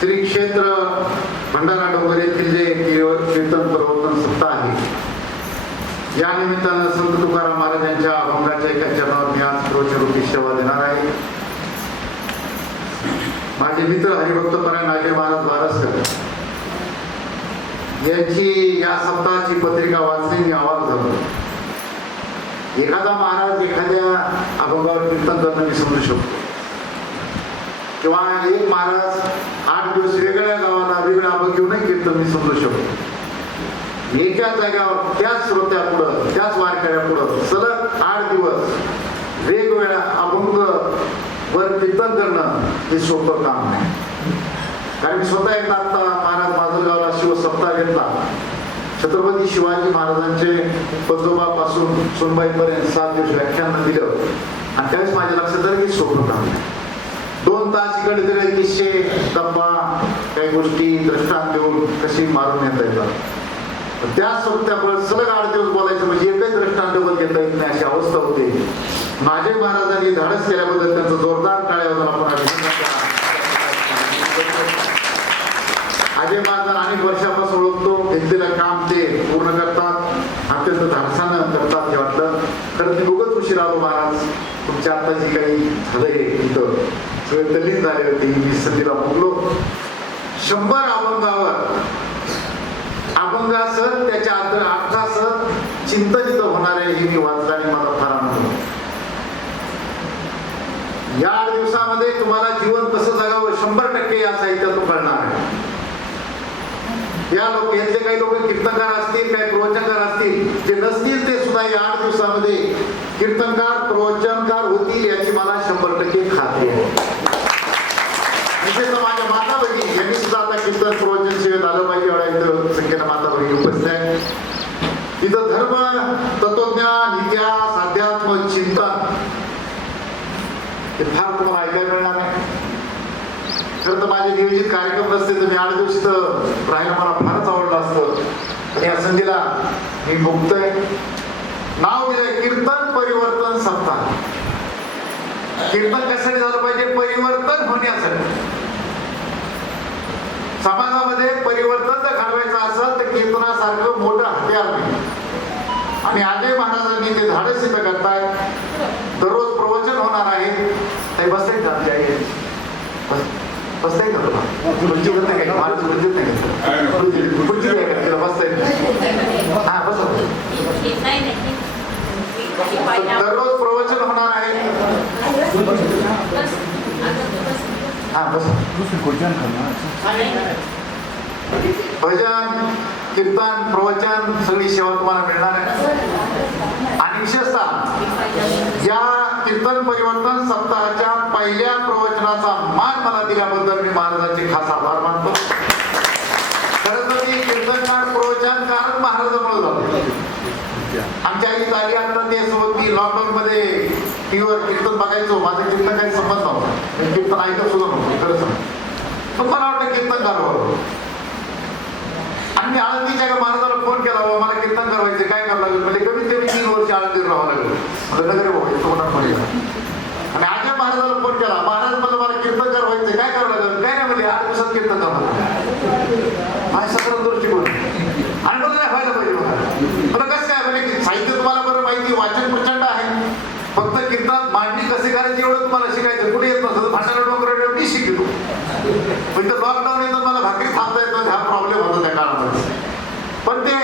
श्री क्षेत्र भंडारा डोंगर येथील जे कीर्- कीर्तन प्रवर्तन सत्ता आहे या निमित्तानं संत तुकाराम महाराजांच्या अभंगाच्या एका चरणावर मी आज रोजरूपी सेवा देणार आहे. माझे मित्र हरिभक्त परायण अजय महाराज वारसकर यांची या सप्ताहाची पत्रिका वाचली मी आवाज झालो एखादा महाराज एखाद्या अभंगावर कीर्तन करणं मी समजू शकतो. किंवा एक महाराज आठ दिवस वेगळ्या गावाला वेगळा अभंग घेऊनही कीर्तन मी समजू शकतो. एकाच जागावर त्याच श्रोत्यापुढं त्याच वारकऱ्यापुढं सलग आठ दिवस वेगवेगळ्या अभंग वर कीर्तन करणं हे सोपं काम नाही कारण स्वतः एकदा आता महाराज माजलगावला शिवसप्ताह घेतला. छत्रपती शिवाजी महाराजांचे पंजोबापासून सुनबाईपर्यंत सात दिवस व्याख्यान दिलं. आणि त्यावेळेस माझ्या लक्षात आलं की सोपं काम नाही दोन तास इकडे तिकडे किस्से टप्पा काही गोष्टी दृष्टांत देऊन कशी मारून येता येतात. त्या सोबत्यामुळे सलग आठ दिवस बोलायचं म्हणजे एकच दृष्टांत घेता येत नाही अशी अवस्था होते. माझे महाराजांनी धाडस केल्याबद्दल त्यांचं जोरदार टाळ्याबद्दल आपण अजय महाराज अनेक वर्षापासून ओळखतो. घेतलेलं काम ते पूर्ण करतात. अत्यंत धाडसानं करतात हे वाटतं खरं ते उगच उशीर आलो महाराज. तुमच्या आता जी काही झालंय इथं. सगळे तल्लीन झाले होते. मी संधीला बोललो शंभर अभंगावर अभंगासह त्याच्या अर्थ- अर्थासह चिंतनित होणार आहे हे मी वाचलं आणि मला फार आनंद या आठ दिवसामध्ये तुम्हाला जीवन कसं जगावं शंभर टक्के या साहित्यातून कळणार आहे. या लोक यातले काही लोक कीर्तनकार असतील काही प्रवचनकार असतील जे नसतील ते सुद्धा या आठ दिवसामध्ये कीर्तनकार प्रवचनकार होतील याची मला शंभर टक्के खात्री आहे. माझ्या माता बहिणी यांनी सुद्धा आता कीर्तन प्रवचन सेवेत आलं पाहिजे एवढ्या उपस्थित आहेत इथं धर्म तत्वज्ञान इतिहास अध्यात्म चिंतन हे फार तुम्हाला ऐकायला मिळणार नाही. खरं तर माझे नियोजित कार्यक्रम नसते तर मी आठ दिवस तर राहायला मला फारच आवडलं असतं. पण या संधीला मी मुक्तय नाव दिलंय कीर्तन परिवर्तन सप्ताह. कीर्तन कशासाठी झालं पाहिजे? परिवर्तन होण्यासाठी. समाजामध्ये परिवर्तन जर घडवायचं असेल तर कीर्तनासारखं मोठं हत्यार नाही. आणि आजही महाराजांनी ते झाडं सिद्ध करताय दररोज प्रवचन होणार आहे. ते बसले का बसताय का तुला? नाही महाराज नाही आहे का? तिला हा बस. दररोज प्रवचन होणार आहे. हा बस भजन कीर्तन प्रवचन सगळी सेवा तुम्हाला मिळणार आहे आणि विशेषतः या कीर्तन परिवर्तन सप्ताहाच्या पहिल्या प्रवचनाचा मान मला दिल्याबद्दल मी महाराजांचे खास आभार मानतो खरं तर मी कीर्तनकार प्रवचनकार महाराजांमुळे आमच्या आली आता ते सोबत मी लॉकडाऊन मध्ये टीव्हीवर कीर्तन बघायचो. माझं कीर्तन काही संबंध नव्हता. कीर्तन ऐकत सुद्धा नव्हतं. खरं सांग पण मला वाटतं कीर्तन करावं आणि मी आळंदीच्या महाराजाला फोन केला बाबा मला कीर्तन करायचं काय करावं लागेल? म्हणजे कमीत कमी तीन वर्ष आळंदीत राहावं लागेल. मला नगर बघायचं तुम्हाला म्हणजे आणि अजय महाराजाला फोन केला महाराज म्हणलं मला कीर्तन करायचं काय करावं लागेल? काय नाही म्हणजे आठ दिवसात कीर्तन करावं लागेल माझ्या सतरा दृष्टिकोन आणि मला नाही व्हायला पाहिजे मला मला कसं काय म्हणजे साहित्य तुम्हाला बरं माहिती वाचन प्रचंड आहे फक्त कीर्तनात मांडणी कशी करायची एवढं तुम्हाला शिकायचं कुठे येत नसतं भांडारा डोंगर मी शिकलो पण लॉकडाऊन येतं मला भाकरी थांबता येत नव्हती हा प्रॉब्लेम होता त्या काळामध्ये पण ते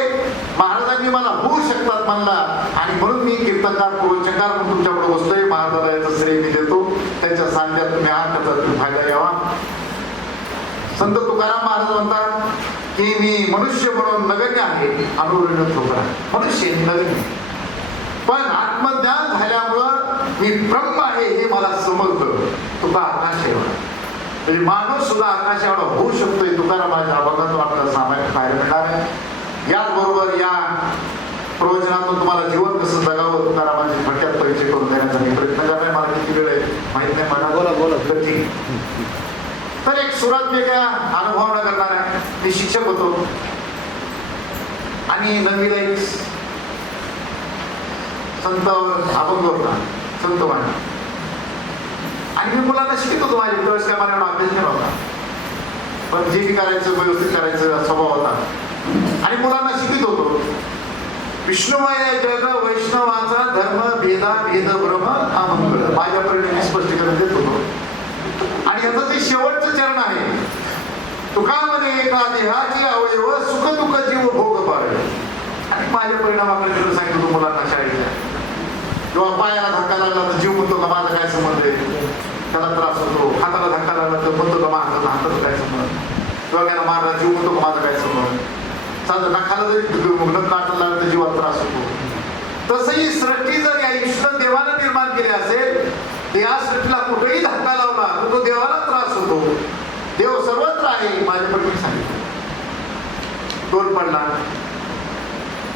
तुम्ही मला होऊ शकतात म्हणला. आणि म्हणून मी कीर्तनकार प्रवचनकार म्हणून तुमच्याकडे बसतोय महाराजाला याचं श्रेय मी देतो. त्यांच्या सांध्यात तुम्ही आहात त्याचा फायदा घ्यावा. संत तुकाराम महाराज म्हणतात की मी मनुष्य म्हणून नगण्य आहे अनुरण ठोकरा मनुष्य नगण्य पण आत्मज्ञान झाल्यामुळं मी ब्रह्म आहे हे मला समजलं. तुका आकाश एवढा म्हणजे माणूस सुद्धा आकाश एवढा होऊ शकतोय. तुकारामाच्या अभंगातून आपल्याला सामायिक पाहायला मिळणार आहे. याचबरोबर या प्रवचनातून तुम्हाला जीवन कसं जगावं तारामांची थोडक्यात परिचय करून देण्याचा मी प्रयत्न करणार मला किती वेळ आहे? नाही मला. बोला बोला. तर एक सुरात वेगळ्या अनुभव न आहे. मी शिक्षक होतो. आणि नवीला एक संत अभंग होता. संत वाणी आणि मी मुलांना शिकत होतो माझ्या प्रवेश काय मला अभ्यास नाही होता. पण जे करायचं व्यवस्थित करायचं स्वभाव होता. आणि मुलांना शिकत होतो. विष्णुमय जग वैष्णवाचा धर्म भेदा भेद ब्रह्म हा मंगळ. माझ्यापर्यंत स्पष्टीकरण देत होतो. आणि याचं जे शेवटचं चरण आहे तुका म्हणे एका देहाची अवयव सुख दुःख जीव भोग पाळ आणि माझ्या परिणामाकडे तिथं सांगितलं होतं मुलांना शाळेच्या किंवा पायाला धक्का लागला तर जीव म्हणतो का माझा काय संबंध आहे? त्याला त्रास होतो. हाताला धक्का लागला तर म्हणतो का माझा हाताचा काय संबंध? किंवा त्याला मारला जीव म्हणतो का माझा काय संबंध? साधं नखाला जरी नख काढायला लागला तर जीवाला त्रास होतो. तसंही सृष्टी जर या ईश्वर देवाला निर्माण केली असेल तर या सृष्टीला कुठेही धक्का लावला तर तो देवाला त्रास होतो. देव सर्वत्र आहे माझ्या मी सांगितलं. टोल पडला.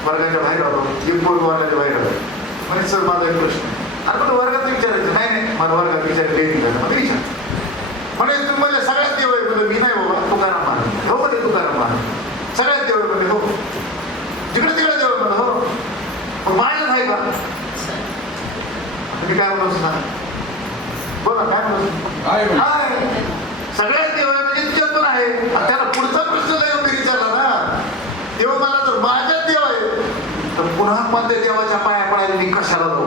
वर्गाच्या बाहेर आलो. लिंपोर वर्गाच्या बाहेर आलो. म्हणजे सर माझा एक प्रश्न आहे. अरे पण वर्गात विचारायचं. नाही नाही मला वर्गात विचार डेअरिंग झालं. मग विचार. म्हणजे तुम्ही सगळ्यात देव आहे. म्हणजे मी नाही बाबा तुकाराम महाराज. हो, बरोबर आहे तुकाराम महाराज सगळ्यात देव आहे म्हणजे हो जिकडे तिकडे देव आहे म्हणजे हो माझ्यात आहे का? तुम्ही काय म्हणू सांग बोला काय म्हणू. सगळ्यात देव म्हणजे पण आहे. त्याला पुढचा प्रश्न लय मी विचारला ना. देव मला जर माझ्यात देव आहे तर पुन्हा त्या देवाच्या पाया पडायला मी कशाला जाऊ?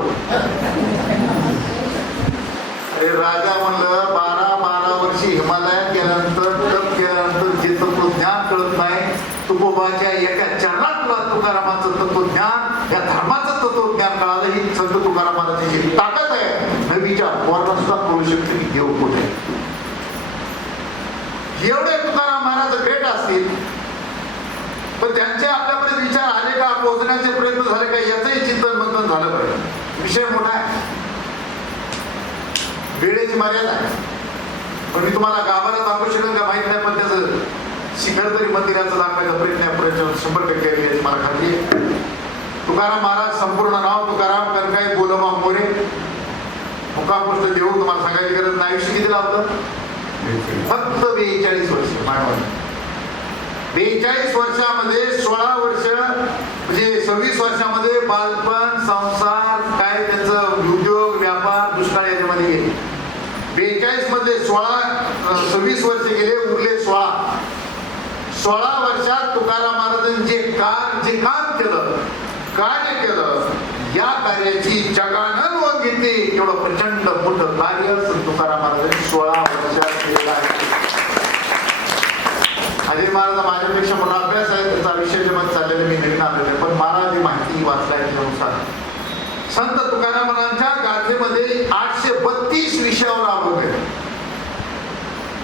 अरे राजा म्हणलं बारा बारा वर्षी हिमालयात गेल्यानंतर तप केल्यानंतर जे तत्वज्ञान कळत नाही तुकोबाच्या एका चरणात तुकारामाचं तत्वज्ञान कळालं ही संत तुकाराम महाराजांची ताकद आहे. नवीच्या पोराला सुद्धा करू शकते की देव कुठे एवढे तुकाराम महाराज भेट असतील पण त्यांचे आपल्यापर्यंत विचार आले का पोहोचण्याचे प्रयत्न झाले का याचंही चिंतन मंथन झालं पाहिजे. विषय मोठा आहे. वेळेची मर्यादा आहे. पण मी तुम्हाला गाभारा दाखवू शकेल का माहीत नाही पण त्याचं शिखर तरी मंदिराचं दाखवायचा प्रयत्न प्रयत्न शंभर टक्के मला खात्री आहे. तुकाराम महाराज संपूर्ण नाव तुकाराम कनकाई बोलमा मोरे. मुकामपुष्ट देऊ तुम्हाला सांगायची गरज नाही. आयुष्य किती लावलं फक्त बेचाळीस वर्ष मानवाने. बेचाळीस वर्षामध्ये सोळा वर्ष म्हणजे सव्वीस वर्षामध्ये बालपण संसार काय त्याचं उद्योग व्यापार दुष्काळ याच्यामध्ये गेले. बेचाळीसमध्ये सोळा सव्वीस वर्ष गेले उरले सोळा. सोळा वर्षात तुकाराम महाराजांनी जे काम जे काम केलं कार्य केलं. या कार्याची जगानं नोंद घेते एवढं प्रचंड मोठं कार्य संत तुकाराम महाराजांनी सोळा वर्षात केलेलं आहे. अजय महाराज माझ्यापेक्षा मला अभ्यास आहे. त्याचा विषयाच्या मध्ये चाललेलं मी नवीन आलेलं आहे. पण महाराज ही माहिती वाचलाय त्यानुसार. संत तुकाराम गाथेमध्ये आठशे बत्तीस विषयावर अभंग आहे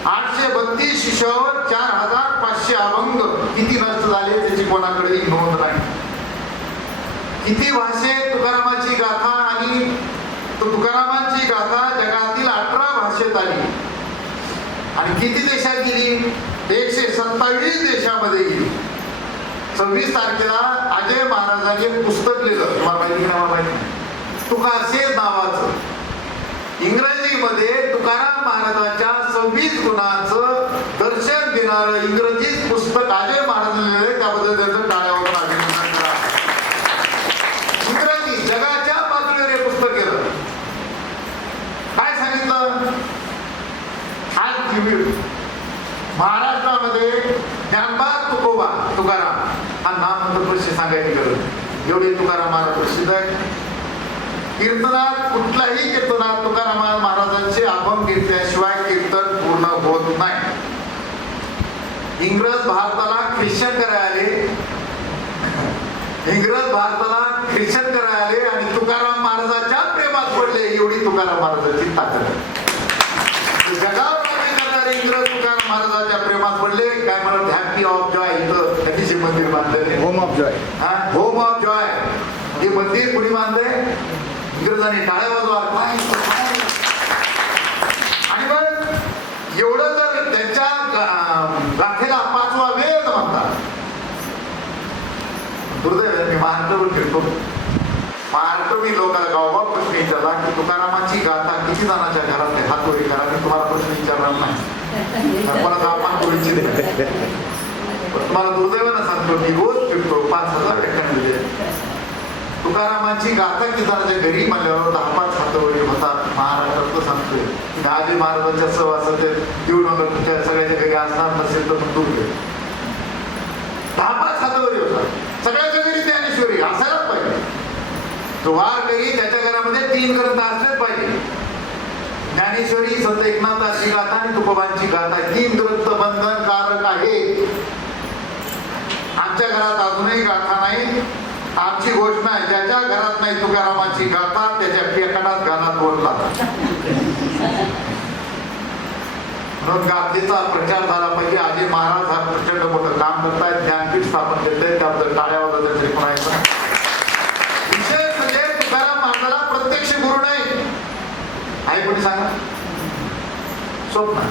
आठशे बत्तीस विषयावर चार हजार पाचशे अभंग किती नष्ट झाले त्याची कोणाकडेही नोंद नाही. किती भाषेत तुकारामाची गाथा आणि तुकारामांची गाथा जगातील अठरा भाषेत आली. आणि किती देशात गेली? एकशे सत्तावीस देशामध्ये गेली. सव्वीस तारखेला अजय महाराजांनी एक पुस्तक लिहिलं. तुम्हाला माहिती की नाही माहिती नावाचं. इंग्रजीमध्ये तुकाराम महाराजांच्या सव्वीस गुणांचं दर्शन देणारं इंग्रजीत पुस्तक अजय महाराजांनी लिहिलं त्याबद्दल त्यांचं टाळ्यावर अभिनंदन करा इंग्रजी जगाच्या पातळीवर हे पुस्तक केलं काय सांगितलं आज जीवी महाराष्ट्रामध्ये ज्ञानबा तुकोबा तुकाराम. हा नाम नंतर प्रश्न सांगायची गरज एवढे तुकाराम महाराज प्रसिद्ध आहे कीर्तनात कुठल्याही कीर्तनात तुकाराम महाराजांचे अभंग घेतल्याशिवाय कीर्तन पूर्ण होत नाही. इंग्रज भारताला ख्रिश्चन करायले इंग्रज भारताला ख्रिश्चन करायले आणि तुकाराम महाराजांच्या प्रेमात पडले एवढी तुकाराम महाराजांची ताकद आहे जगावर राज्य करणारे इंग्रज तुकाराम महाराजांच्या प्रेमात पडले काय म्हणत हॅपी ऑफ जॉय इथं त्यांनी जे मंदिर बांधलेले होम ऑफ जॉय होम हो, ऑफ हो, जॉय. हे मंदिर कुणी बांधले इंग्रजांनी टाळ्या वाजवा. काय? आणि मग एवढं तर त्यांच्या गा- गाथेला पाचवा वेद म्हणतात. दुर्दैव मी महाराष्ट्रावर फिरतो. महाराष्ट्रवी लोकांना गावभाव प्रश्न विचारला की तुकारामाची गाथा किती जणांच्या घरात हातोरी करा मी तुम्हाला प्रश्न विचारणार नाही. कोणाचा आपण करू तुम्हाला दुर्दैवानं सांगतो मी रोज फिरतो पाच हजार ठिकाणी तुकारामांची गाथा किसानाच्या घरी म्हणल्यावर दहा पाच हातवडी होतात महाराष्ट्रात सांगतोय गाजी महाराजांच्या सहवासात येऊ नका तुमच्या सगळ्याच्या घरी असणार नसेल तर मग दूर घे. दहा पाच हातवडी होतात सगळ्याच्या घरी ज्ञानेश्वरी असायलाच पाहिजे. तो वार वारकरी त्याच्या घरामध्ये तीन ग्रंथ असलेच पाहिजे. ज्ञानेश्वरी संत एकनाथाची गाथा आणि तुकोबांची गाथा तीन ग्रंथ बंधनकारक आहे आमच्या घरात अजूनही गाथा नाही. आमची घोषणा आहे ज्याच्या घरात नाही तुकारामाची गाथा त्याच्या पेकडात घरात बोलला म्हणून गाथेचा प्रचार झाला पाहिजे. आजी महाराज हा प्रचंड मोठं काम करतायत ज्ञानपीठ स्थापन करतायत त्याबद्दल टाळ्या वाजवतात तरी कोणाचं विशेष म्हणजे तुकाराम महाराजाला प्रत्यक्ष गुरु नाही. आहे कोणी सांगा? स्वप्न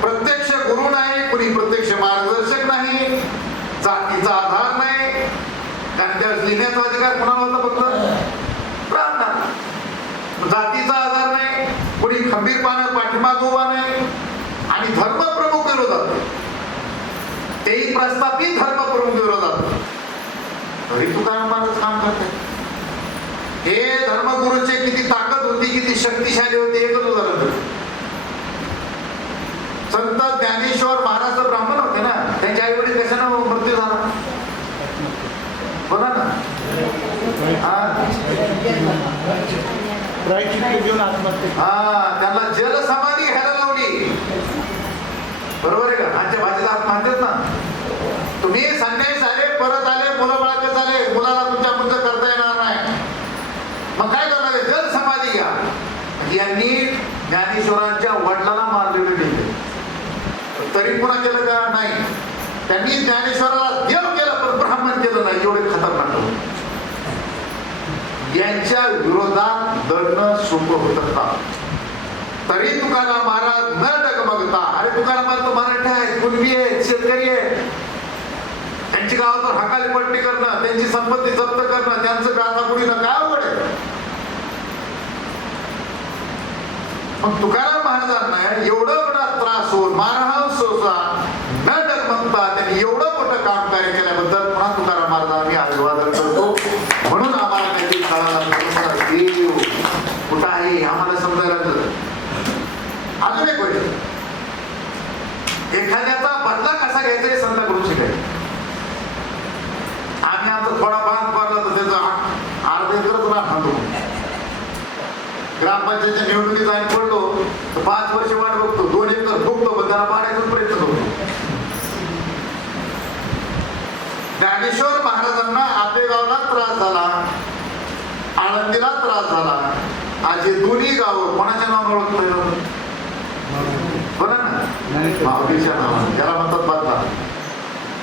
प्रत्येक गुरु नाही कुणी प्रत्यक्ष मार्गदर्शक नाही जातीचा आधार नाही. कारण त्या लिहिण्याचा अधिकार कोणाला होता फक्त? ब्राह्मणाला. जातीचा आधार नाही. कोणी खंबीरपणे पाठीमाग उभा नाही. आणि धर्मप्रमुख विरोधात. तेही प्रस्थापित धर्मप्रमुख विरोधात. तरी तुकारामानच काम करते. हे धर्मगुरूचे किती ताकद होती किती शक्तिशाली होते एकच उदाहरण संत ज्ञानेश्वर महाराज ब्राह्मण होते ना. त्यांच्या आई वडील कशानं मृत्यू झाला? बोला ना. हा. घेऊन हा त्यांना जल समाधी घ्यायला लावली. बरोबर आहे का? आजच्या भाषेत आत्महत्येत ना. तुम्ही संन्यास आले परत आले मुलं बाळक झाले? मुलाला तुमच्या मुलं करता येणार नाही. मग काय करणार जल समाधी घ्या. यांनी ज्ञानेश्वरांच्या वडिलाला तरी पुन्हा केलं का? नाही. त्यांनी ज्ञानेश्वराला देव केला पण ब्राह्मण केलं नाही. एवढे खतरनाक यांच्या विरोधात दळणं सोपं होतं का? तरी तुकाराम महाराज न डगमगता अरे तुकाराम महाराज मराठी आहेत कुणबी आहेत शेतकरी आहेत. त्यांची गावातून हकाली पट्टी करणं त्यांची संपत्ती जप्त करणं त्यांचं गाथा पुढीनं काय अवघड आहे? मग तुकाराम महाराजांना एवढं मोठा त्रास होऊन मारहाण तुझा न डगमगता त्यांनी एवढं मोठं काम कार्य केल्याबद्दल पुन्हा तुकाराम महाराजांना मी अभिवादन करतो. म्हणून आम्हाला त्याची कळायला देव कुठं आहे आम्हाला समजायला अजून एक गोष्ट. एखाद्याचा बदला कसा घ्यायचा हे संतांकडून शिकायचं आम्ही आमचा थोडा बांध पडला तर त्याचा अर्धे एकरच राहणार थांबतो ग्रामपंचायतच्या निवडणुकीत आम्ही पडलो तर पाच वर्ष वाट बघतो. दोन एकर बघतो पण त्याला पाडायचा प्रयत्न करतो ज्ञानेश्वर महाराजांना आपेगावला त्रास झाला. आळंदीला त्रास झाला. आज हे दोन्ही गावं कोणाच्या नावानं ओळखलं बघा ना? माऊलीच्या नावानं ज्याला म्हणतात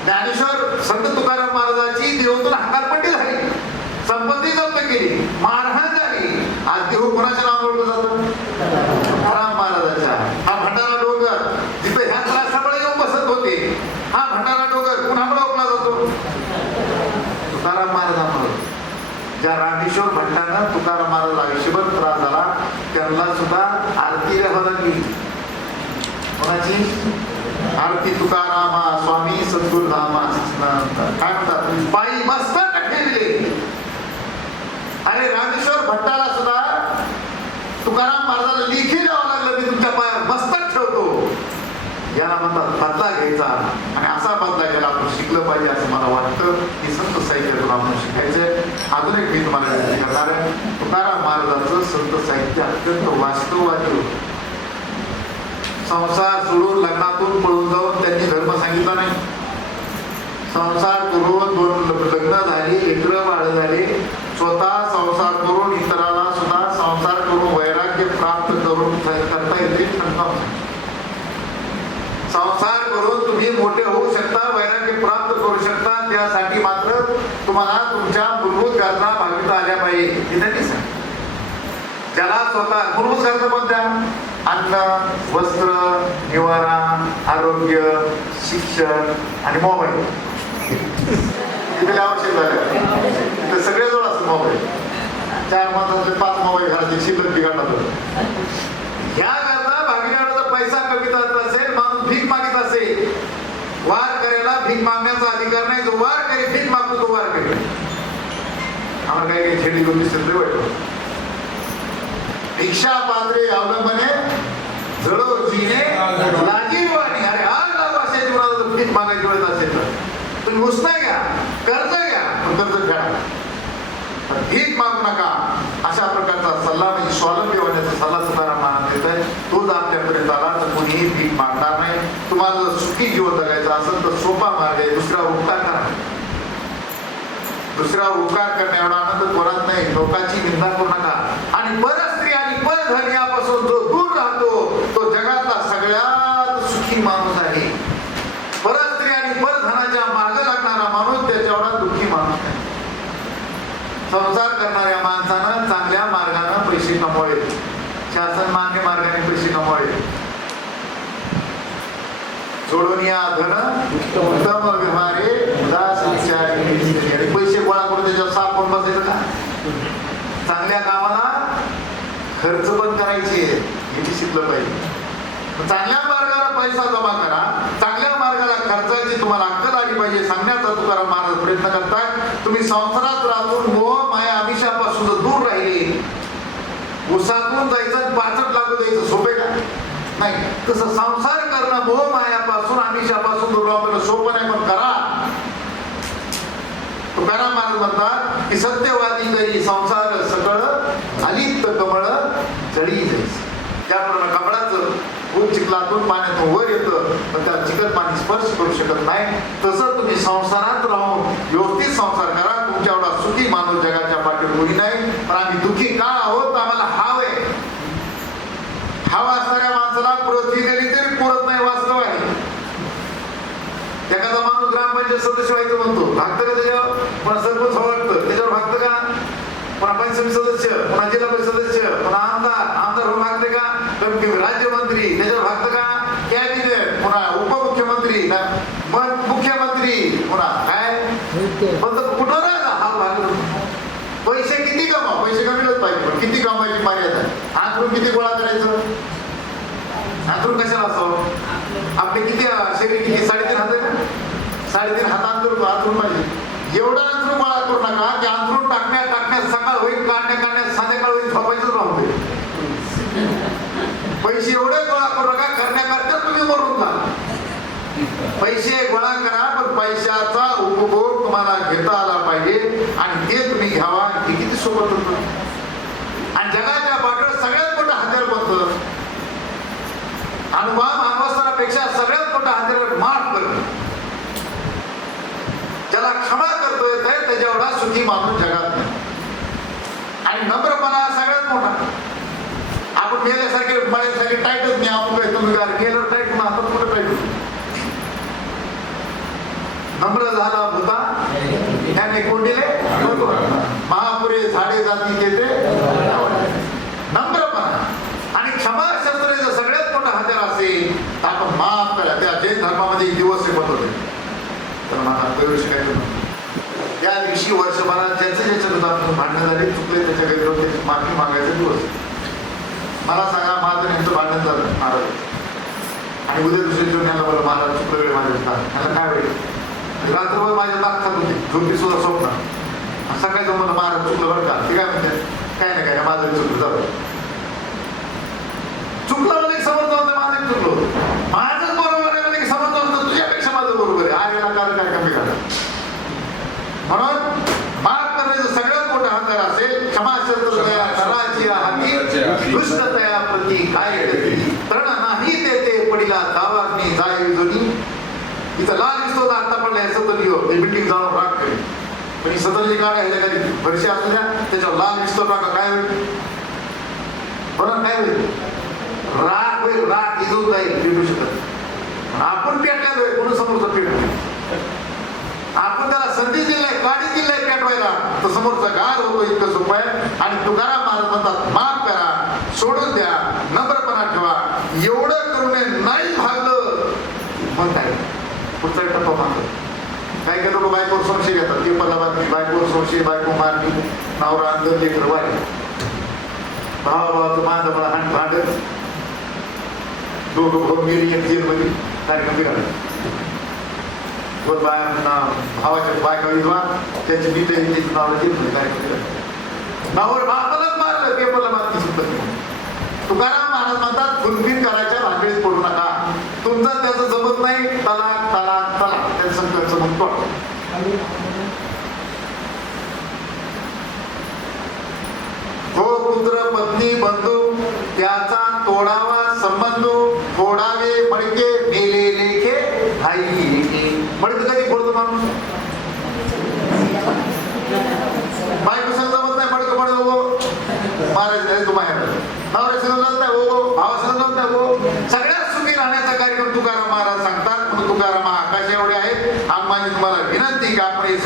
ज्ञानेश्वर संत तुकाराम महाराजाची देवातून हकालपट्टी झाली. संपत्ती जप्त केली. मारहाण झाली. आज देव कोणाच्या नावानं ओळखलं जातं तुकाराम महाराजाच्या हा भंडारा डोंगर जिथे ह्या त्रासामुळे येऊन बसत होते हा भंडारा डोंगर कुणामुळे ओळखला जातो तुकाराम महाराजांमुळे ज्या रामेश्वर भट्टानं तुकाराम आयुष्यभर त्रास झाला त्यांना सुद्धा आरती घ्यावं गेली कोणाची? आरती तुकारामा स्वामी सद्गुरुधामा काय म्हणतात? पायी मस्त ठेवले अरे रामेश्वर भट्टाला सुद्धा तुकाराम महाराजाला लिखी द्यावं लागलं मी तुमच्या पाया मस्त ठेवतो म्हणतात बदला घ्यायचा आणि असा बदला घ्यायला आपण शिकलं पाहिजे असं मला वाटतं. की संत साहित्यातून आपण शिकायचंय. अजून एक मी तुम्हाला विनंती करणार आहे. तुकाराम महाराजांचं संत साहित्य अत्यंत वास्तववादी होतं. संसार सोडून लग्नातून पळून जाऊन त्यांनी धर्म सांगितला नाही. संसार करून दोन लग्न झाले लेकरं बाळ झाले. स्वतः संसार करून इतरांना सुद्धा संसार करून वैराग्य प्राप्त करून करता येते क्षमता संसार करून तुम्ही मोठे होऊ शकता वैराग्य प्राप्त करू शकता. त्यासाठी मात्र तुम्हाला तुमच्या मूलभूत गरजा भागविता आल्या पाहिजे. हे ज्याला स्वतः मूलभूत गरजा कोणत्या अन्न वस्त्र निवारा आरोग्य शिक्षण आणि मोबाईल. किती आवश्यक झाले. सगळे जवळ असतं मोबाईल. चार माणसाचे पाच मोबाईल घरात शिल्लक बिघडला ह्या गरजा भागविण्याचा पैसा कवितात असेल माणूस भीक मागित असेल वार करायला भीक मागण्याचा अधिकार नाही जो वार करे भीक मागतो तो वार करे आम्हाला काही काही छेडी भिक्षा पात्रे अवलंबने जळो जीने अरे लागू असेल भीक मागायची वेळ असेल तर. तुम्ही घ्या कर्ज घ्या पण कर्ज पण भीक मागू नका. अशा प्रकारचा सल्ला म्हणजे स्वावलंबी होण्याचा सल्ला सुद्धा महाराज देत आहे तो आपल्यापर्यंत आला तर कोणीही भीक मागणार नाही. तुम्हाला जर सुखी जीवन जगायचं असेल तर सोपा मार्ग आहे. दुसरा उपकार दुसरा उपकार करण्या एवढा आनंद कोणात नाही. लोकांची निंदा करू नका. आणि परस्त्री आणि परधन यापासून जो दूर राहतो तो जगातला सगळ्यात सुखी माणूस आहे. परस्त्री आणि परधनाच्या मार्ग लागणारा माणूस त्याच्या एवढा दुःखी माणूस आहे. संसार करणाऱ्या माणसानं चांगल्या मार्गाने पैसे कमवावे शासन मान्य मार्गाने पैसे कमवावे सोडून या धन उत्तम व्यवहारे उदास विचारी आणि पैसे गोळा करून त्याच्यावर साप कोण बसायचं का चांगल्या कामाला खर्च पण करायची आहे हे बी शिकलं पाहिजे. चांगल्या मार्गाला पैसा जमा करा. चांगल्या मार्गाला खर्चाची तुम्हाला अक्कल आली पाहिजे. सांगण्याचा तुकाराम महाराज प्रयत्न करताय तुम्ही संसारात राहून मोह माया आमिषापासून दूर राहिले. उसातून जायचं पाचट लागू द्यायचं. सोपे का? नाही. तसं संसार करणं मोह मायापासून आमिषापासून दूर राहून सोपं नाही पण करा. तुकाराम महाराज म्हणतात की सत्यवादी करी संसार सकळ अलिप्त कमळ चढी जायचं. त्याप्रमाणे कमळाचं ऊन चिखलातून पाण्यातून वर येतं पण त्या चिकट पाणी स्पर्श करू शकत नाही. तसं तुम्ही संसारात राहून व्यवस्थित संसार करा. तुमच्या एवढा सुखी माणूस जगाच्या पाठी कोणी नाही पण आम्ही दुःखी का आहोत आम्हाला हाव. आहे हवा असणाऱ्या माणसाला पृथ्वी गेली तरी पुरत नाही वास्तव आहे. एखादा माणूस ग्रामपंचायत सदस्य व्हायचं म्हणतो भागतं का त्याच्यावर पण सरपंच व्हावं लागतं त्याच्यावर भागतं का पुन्हा पंचायत सदस्य पुन्हा जिल्हा परिषद सदस्य पुन्हा आमदार आमदार होऊन भागते का? कमी कमी राज्यमंत्री त्याच्यावर भागतं का? कॅबिनेट पुन्हा उपमुख्यमंत्री मुख्यमंत्री पुन्हा काय? पण तर कुठं नाही ना हा भाग? पैसे किती कमाव? पैसे कमीच पाहिजे पण किती कमावायची मर्यादा? आहे हातरून किती गोळा करायचं? हातरून कशाला असावं आपले किती शरीर किती? साडेतीन हात आहे ना? साडेतीन हात अंतरून अंतरून पाहिजे. एवढा अंतरून गोळा करू नका की अंतरून टाकण्या टाकण्यात सकाळ होईल काढण्या काढण्यात संध्याकाळ होईल झोपायचंच राहते पैसे एवढे गोळा करू नका करण्या करता तुम्ही मरून जा. पैसे गोळा करा पण पैशाचा उपभोग तुम्हाला घेता आला पाहिजे आणि ते तुम्ही घ्यावा हे किती सोबत होत. आणि जगाच्या पाठवर सगळ्यात मोठं हत्यार बनत अनुभव मानवस्तरापेक्षा सगळ्यात मोठं हत्यार माठ ज्याला क्षमा करतो येत आहे त्याच्या एवढा सुखी माणूस जगात नाही. आणि नम्रपणा सगळ्यात मोठा. आपण मेल्यासारखे मळ्यासारखे टाईटच नाही आपण काय तुम्ही गार केलं टाईट मग आता कुठं टाईट नम्र झाला भूता. त्याने कोंडिले महापुरे झाडे जाती येते नम्रपणा. आणि क्षमाशास्त्र जर सगळ्यात मोठा हत्यार असेल तर आपण माफ करा. त्या जैन धर्मामध्ये दिवस प्रवेश काय त्या दिवशी वर्षभरात ज्याचं ज्याचं दुधातून भांडण झाले चुकले त्याच्या घरी जाऊन त्याची माफी मागायचा दिवस. मला सांगा माझं यांचं भांडण झालं महाराज. आणि उद्या दुसऱ्या जोडण्याला यांना बरं महाराज चुकलं वेळ माझ्या त्याला काय वेळ? रात्रभर माझ्या दात खात होती झोपी सुद्धा स्वप्न सकाळचं जाऊन मला महाराज चुकलं बरं का? ते काय म्हणते काय नाही काय माझं चुकलं जाऊ चुकलं म्हणजे समोर जाऊन माझं चुकलो माझंच बरोबर आहे म्हणजे समोर जाऊन तुझ्यापेक्षा माझं बरोबर आहे आर्याला कारण काय कमी करा म्हणून माफ करण्याचं सगळ्यात मोठं हत्यार असेल क्षमाशस्त्र तया कराची हाती दुष्ट तया प्रती काय तण नाही तेथे पडिला दावाग्नी जाय दोन्ही इथं लाल दिसतो आता पडला हे सदन लिहो हे बिल्डिंग जाऊन राग करेल. पण ही सदन जी आहे ह्याच्या खाली असू द्या त्याच्यावर लाल दिसतो राग काय होईल? बरं काय होईल? राग होईल राग इजून जाईल पेटू शकत आपण पेटल्यालो आहे कोणी समोरचा पेट आपण त्याला संधी दिलाय गाडी दिलाय पेटवायला. तर समोरचा गार होतो इतकं सोपं आहे. आणि तुकाराम महाराज म्हणतात माफ करा सोडून द्या नम्रपणा ठेवा. एवढं करू नये नाही भागलं. मग काय पुढचा टप्पा मागतो काही काही लोक बायकोर संशय घेतात. ते पल्ला बातमी बायकोर संशय बायको मारली. नवरा अंदर लेकर वाढले. भावा भावाचं माझं मला हाण भांडत. दोघं भाऊ गेली एक जेलमध्ये. कार्यक्रम बिघडला. दोन बायांना भावाच्या बायका विधवा त्याची मी तरी त्याची नावं जेलमध्ये कार्यक्रम बिघडला नावर बापालाच मारलं पेपरला मारती सुद्धा तुकाराम महाराज म्हणतात फुलफिल करायच्या भाकरीत पडू नका. तुमचा त्याचं जमत नाही तलाक तलाक तलाक. त्याचं संकटचं म्हणतो हो पुत्र पत्नी बंधू त्याचा तोडावा संबंध फोडावे मडके मेले लेखे आई मडके कधी फोडतो माणूस बायको संग जमत नाही मडकं पडत हो महाराज नाही तू बाहेर नवऱ्या संग जमत नाही हो भावा संग जमत नाही हो सगळ्यात सुखी राहण्याचा कार्यक्रम तुकाराम महाराज सांगतात म्हणून तुकाराम हा आकाश एवढे आहेत आम्हाला तुम्हाला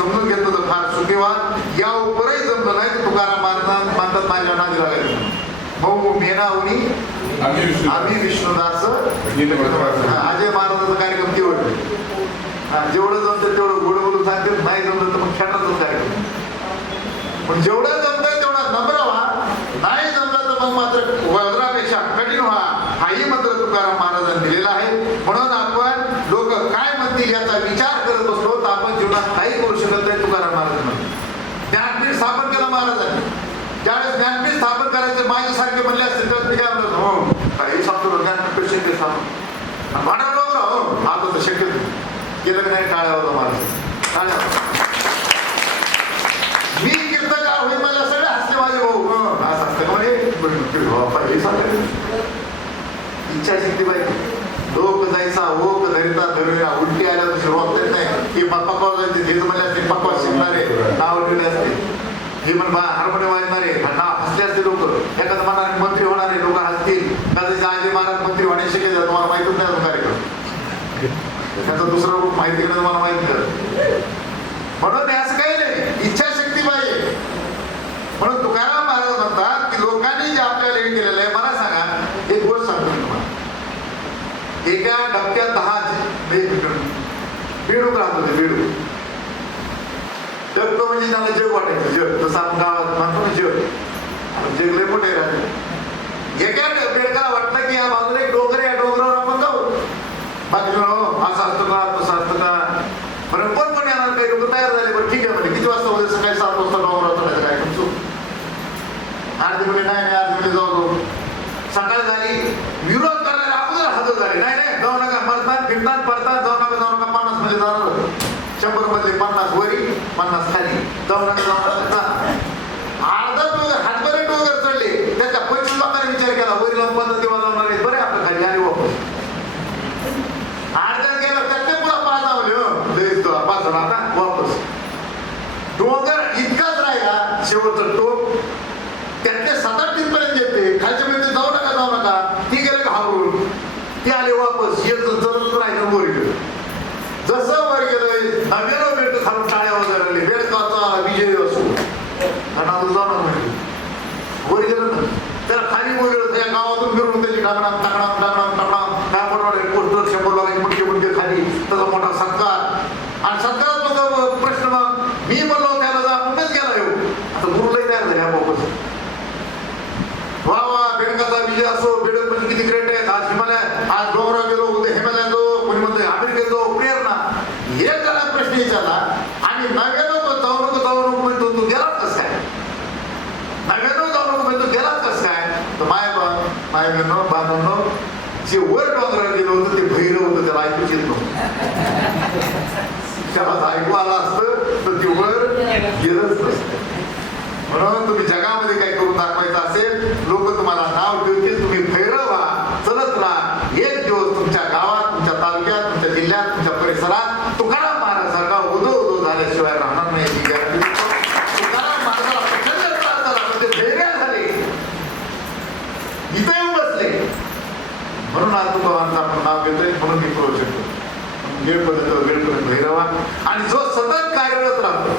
विनंती की आपण हे समजून घेतलं तर फार सुखी व्हा या उपरही जमलं नाही तर तुकाराम महाराज मानतात माझ्या नादी लागायचं भाऊ मेनावनी आम्ही विष्णू आम्ही विष्णुदास. अजय महाराजाचा कार्यक्रम तेवढं. जेवढं जमतं तेवढं गोड बोलून सांगते नाही जमलं तर मग खेळाचाच कार्यक्रम. पण जेवढं जमतंय तेवढा नम्र व्हा. नाही जमलं तर मग मात्र वज्रापेक्षा कठीण व्हा हाही मंत्र तुकाराम महाराजांनी दिलेला आहे म्हणून आपण लोक काय म्हणतील याचा विचार करत असलो तर आपण जीवनात काही करू शकत नाही तुकाराम महाराजांनी ज्ञानपीठ स्थापन केलं महाराजांनी ज्यावेळेस ज्ञानपीठ स्थापन करायचं माझ्यासारखे म्हणले असते तर मी काय म्हणतो हो काही सांगतो ज्ञानपीठ कशी ते स्थापन आता तर शक्य केलं की नाही टाळ्या होता महाराज मी कीर्तकार होईल मला सगळे हसले माझे भाऊ असं असतं का म्हणे बरं, इच्छा शक्ती पाहिजे लोक जायचा ओक धरिता धरूया उलटी आल्या तर सुरुवात देत नाही की पक्वा जायचे हे म्हणले असते पक्वा शिकणारे नाव ठेवले असते हे म्हण बा हार्मोनियम वाजणारे नाव हसले असते लोक एखादं मनाने मंत्री होणारे लोक हसतील कदाचित आजी महाराज मंत्री होणे शिकायचं तुम्हाला माहितच नाही अजून कार्यक्रम त्याचं दुसरं रूप माहिती नाही मला माहीत म्हणून हे असं काही नाही. इच्छाशक्ती पाहिजे. म्हणून तुकाराम महाराज म्हणतात की लोकांनी जे आपल्याला हे केलेलं आहे मला सांगा एक गोष्ट सांगतो तुम्हाला. एका डबक्यात दहा बेडूक राहत होते बेडूक. डबकं म्हणजे त्याला जग वाटायचं जग जसं आपण गावात म्हणतो ना जग आपण जग लय मोठे राहते एका बेडकाला वाटलं की या बाजूला एक डोंगर आहे, या डोंगरावर आपण जाऊ बाकी हो असं असतं का तसं असतं का बरं कोण कोण येणार काही लोक तयार झाले बरं ठीक आहे म्हणजे किती वाजता उद्या सकाळी सात वाजता डोंगरावर चढायचं काय तुमचं अर्धे म्हणजे नाही नाही अर्धे म्हणजे जाऊ जाऊ सकाळी झाली विरोध करायला अगोदर हजर झाले. नाही नाही जाऊ नका मरतात फिरतात पडतात जाऊ नका जाऊ नका पन्नासमध्ये जाणार शंभरमध्ये पन्नास वरी पन्नास खाली. जाऊ नका जाऊ नका अर्धा डोंगर हातभरे डोंगर चढले. त्याच्या पंचवीस लोकांनी विचार केला वरी लावून पद्धत देवा लावणार आहेत बरे आपलं खाली आणि वापस. अर्ध्यात गेला त्याचे पुढे पाच आवले हो. लगेच पाच जण आता वापस. डोंगर इतकाच राहिला शेवटचा टोल त्यातले सात आठ तिथपर्यंत येते खालच्या मध्ये जाऊ नका जाऊ नका ती गेले घाबरून ते आले वापस येत जर राहिलं वर गेलं जसं वर गेलं नव्यानं बेट खालून टाळ्या वगैरे बेड काचा विजय असो आणि आता जाऊ नका म्हणजे वर गेलं ना त्याला खाली बोललं त्या गावातून फिरून त्याची टाकणार टाकणार टाकणार टाकणार काय पडवाडे पोस्टर शंभर लागायचे मुटके मुटके खाली त्याचा मोठा सत्कार आणि सत्कारात मग प्रश्न मग मी म्हणलो त्याला जा कुठेच गेला येऊ आता गुरुलाही तयार झाले हा वापस वा वा बेडकाचा विजय असो बेडक म्हणजे किती ग्रेट आहे आज हिमालय आज डोंगरावर गेलो उद्या हिमालयात जाऊ कोणी म्हणते अमेरिकेत जाऊ प्रेरणा हे त्याला प्रश्न विचारला आणि नव्यानं तो जाऊ नको जाऊ नको म्हणतो तू गेलाच कसं काय नव्यानं जाऊ नको म्हणतो गेलाच कसं काय तर माय बा माय बहिणो बांधवनो जे वर डोंगरावर गेलं होतं ते भैरव होतं त्याला ऐकूच येत नव्हतं त्याला जर ऐकू आलं असतं तर ते वर गेलंच नसतं म्हणून तुम्ही जगामध्ये काही करून दाखवायचं असेल लोक तुम्हाला नाव ठेवतील तुम्ही भैरव चलत राहा. एक दिवस तुमच्या गावात तुमच्या तालुक्यात तुमच्या जिल्ह्यात तुमच्या परिसरात तुकाराम महाराजांना उदो उदो झाल्याशिवाय राहणार नाही तुकाराम महाराजाला प्रचंड त्रास झाला म्हणजे धैर्य झाले. इथे येऊन बसले. म्हणून आज तुकारामांचं आपण नाव घेतोय म्हणून मी करू शकतो वेळपर्यंत वेळपर्यंत भैरवा आणि जो सतत कार्यरत राहतो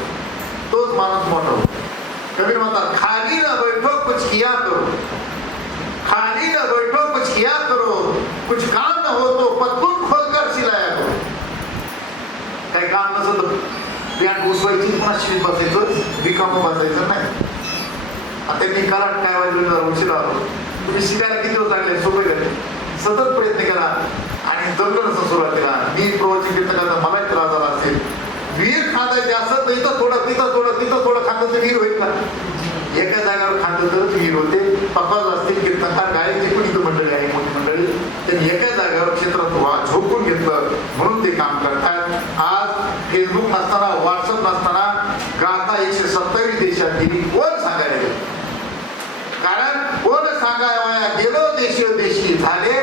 तोच माणूस मोठा होतो कबीर म्हणतात खाली ना बैठो कुछ किया करो। खाली ना बैठो कुछ किया करो। कुछ काम न हो तो पतलून खोलकर सिलाया करो। काही काम नसलं तर पॅन्ट उसवायची पुन्हा शिवीत बसायचं रिकामं बसायचं नाही. आता मी कराट काय वाजलं उशीर आलो. तुम्ही शिकायला किती होत लागले? सोपे झाले सतत प्रयत्न करा. आणि जमलं नसतं सुरुवातीला. मी प्रवचन कीर्तन करता त्रास झाला असेल. विहीर खांदायचे म्हणजे असं तर इथं थोडं तिथं थोडं तिथं थोडं खात तर विहीर होईल का? एका जागेवर खात तरच विहीर होते. पप्पाच असतील कीर्तनकार गायचे पण इथं मंडळी आहे मोठी मंडळी. त्यांनी एका जागेवर क्षेत्रात वा झोपून घेतलं म्हणून ते काम करतात आज फेसबुक नसताना व्हॉट्सअप नसताना गाथा एकशे सत्तावीस देशात गेली कोण सांगायला गेलं? कारण कोण सांगायला गेलो देशी देशी झाले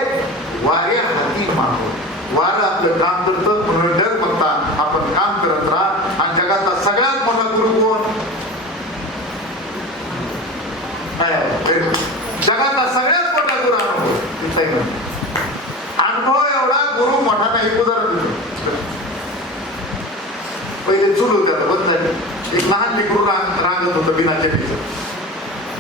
वारे हाती मागो वारं आपलं काम करतं म्हणून डग बघता आपण काम करत राहा आणि जगातला सगळ्यात मोठा गुरु कोण काय? जगातला सगळ्यात मोठा गुरु अनुभव इथं आहे. अनुभव एवढा गुरु मोठा नाही उदाहरण देतो. पहिले चूल होते आता बंद झाली एक लहान लिकरू रांग रांगत होतं बिना चटीचं.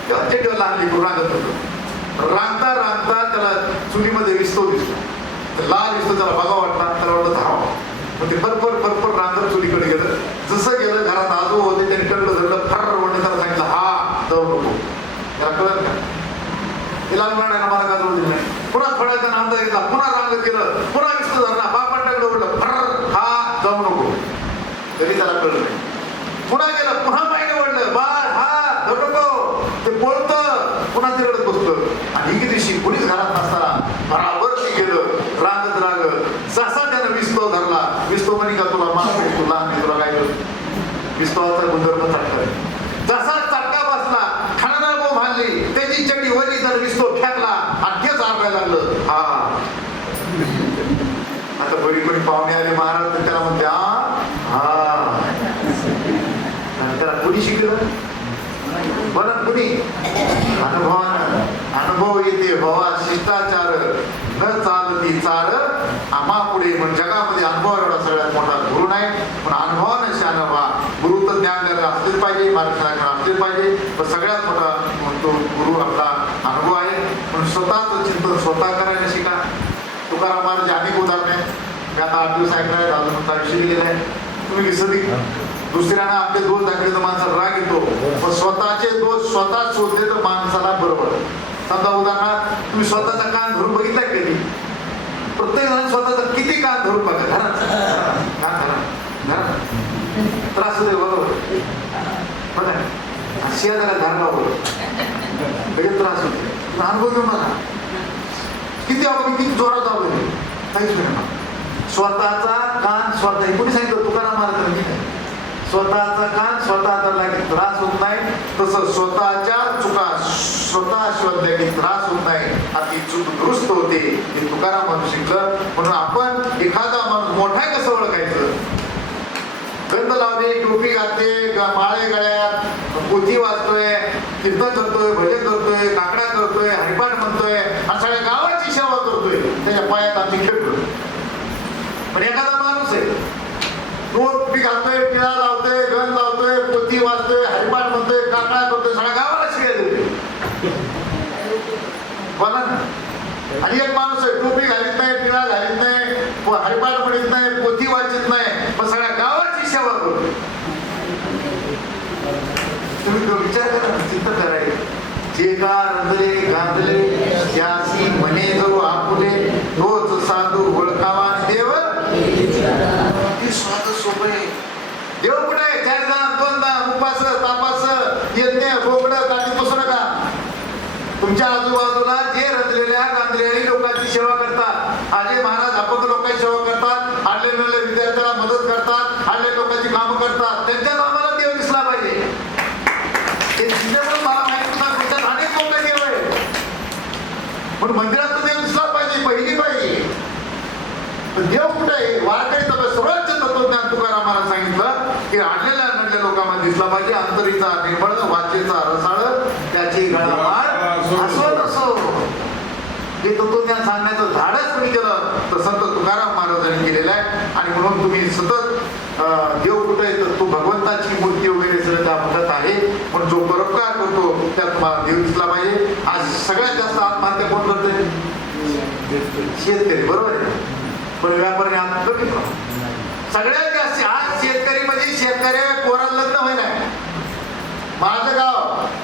तेव्हा चटीवर लहान लिकरू रांगत होतं. रांगता रांगता त्याला चुलीमध्ये विस्तव दिसतो लाल दिसतो त्याला बघा वाटला त्याला वाटलं धावा मग ते फरफर फरफर रांगत चुलीकडे गेलं. जसं गेलं घरात आजो होते त्याने टंड धरलं फर म्हणून त्याला सांगितलं हा जाऊ नको. त्याला कळत का? ते लाल म्हणायला मला का दिलं नाही. पुन्हा थोड्याचा नांदा घेतला पुन्हा रांगत गेलं पुन्हा विस्तो धरला बापाटाकडे उडलं फर हा जाऊ नको तरी त्याला कळलं नाही पुन्हा गेलं पुन्हा माहिती ओढलं बाळ हा जाऊ नको ते पळत पुन्हा तिकडे बसतं आणि ही दिवशी कुणीच घरात नसताना बराबर ती गेलं रागत रागत जसा त्यानं विस्तो धरला विस्तो म्हणे का तुला मला तुला आणि तुला काय करू विस्तवाचा गुणधर्म चटका जसा चटका बसला खाणारा गो भांडली त्याची चटी वरी जर विस्तो फेकला आणि तेच आरडायला लागलं हा आता बरी कोणी पाहुणे आले महाराज तर त्याला म्हणते हा हा आणि त्याला कुणी शिकलं बरं कुणी अनुभवानं अनुभव येते भवा शिष्टाचार न चालती चार आम्हा पुढे पण जगामध्ये अनुभव एवढा सगळ्यात मोठा गुरु नाही पण अनुभवानं शान व्हा गुरु तर ज्ञान द्यायला मार्गदर्शन असलेच पाहिजे. पण सगळ्यात मोठा म्हणतो गुरु आपला अनुभव आहे. पण स्वतःच चिंतन स्वतः करायला शिका. तुकाराम महाराज अनेक उदाहरण मी आता आठ दिवस ऐकणार आहे अजून आयुष्य गेलेलं आहे. तुम्ही विसरली दुसऱ्यांना आपले दोष दाखले तर माणसाला राग येतो. पण स्वतःचे दोष स्वतः शोधले तर माणसाला बरोबर समजा उदाहरणार्थ तुम्ही स्वतःचा कान धरून बघितलाय कधी? प्रत्येक जण स्वतःचा किती कान धरून बघा. घरा कान धरा. घरा त्रास होते अशी जरा धरला बरोबर त्रास होतो. पण अनुभव घेऊ नका किती आपण किती जोरात आलो काहीच नाही स्वतःचा कान स्वतः हे कोणी सांगितलं? तुकाराम महाराज मी नाही. स्वतःचा कान स्वतः त्रास होत नाही. तसं स्वतःच्या चुका स्वतः शोधल्या की त्रास होत नाही. आणि ती चूक दुरुस्त होते. हे तुकाराम म्हणून शिकलं. म्हणून आपण एखादा माणूस मोठा कसं ओळखायचं? गंध लावते टोपी घालते माळे गळ्यात पोथी वाचतोय कीर्तन करतोय भजन करतोय काकडा करतोय हरिपाठ म्हणतोय आणि सगळ्या गावाची सेवा करतोय. त्याच्या पायात आम्ही खेळतो पण एखादा माणूस आहे तो टोपी घालतोय पिळा लावतोय गण लावतोय पोथी वाचतोय हरिपाठ म्हणतोय काकडा करतोय सगळ्या गावाला शिकाय देतोय बोला ना. आणि एक माणूस आहे टोपी घालीत नाही पिळा घालीत नाही हरिपाठ म्हणत नाही पोथी वाचित नाही पण सगळ्या गावाची सेवा करतो तुम्ही तो विचार करा ना, चिंता करायचं जे का रंधले गांधले त्यासी म्हणे जो आपुले तोच साधू ओळखावा देव. ते स्वाद सोपे. देव कुठे आहे? चार दान दोन दान उपास तापास यज्ञ बोकडं काठी पुसू नका. तुमच्या आजूबाजूला जे रचलेल्या गांधलेली लोकांची सेवा करतात आले महाराज अपंग लोकांची सेवा करतात आले नले विद्यार्थ्याला मदत करतात आले लोकांची कामं करतात त्यांच्यात आम्हाला देव दिसला पाहिजे ते दिसल्यामुळे मला माहिती होता तुमच्यात अनेक लोक देव आहे पण मंदिरात तर देव दिसला पाहिजे पहिली पाहिजे पण देव कुठे आहे वारकरी तत्व सर्वोच्च तत्वज्ञान तुकाराम महाराज सांगितलं की आणलेल्या आणलेल्या लोकांमध्ये दिसला पाहिजे अंतरीचा निर्बळ वाचेचा रसाळ त्याची गळामाळ असो नसो. हे तत्वज्ञान सांगण्याचं धाडस कोणी केलं तर संत तुकाराम महाराजांनी केलेलं आहे. आणि म्हणून तुम्ही सतत देव कुठे आहे तर तो भगवंताची मूर्ती वगैरे सगळं त्या म्हणत आहे. पण जो परोपकार करतो त्यात तुम्हाला देव दिसला पाहिजे. आज सगळ्यात जास्त आत्महत्या कोण करते शेतकरी बरोबर आहे? पण व्यापारी आत्महत्या सगळ्यात जास्त आज शेतकरी म्हणजे शेतकऱ्या कोरा लग्न होईना. माझं गाव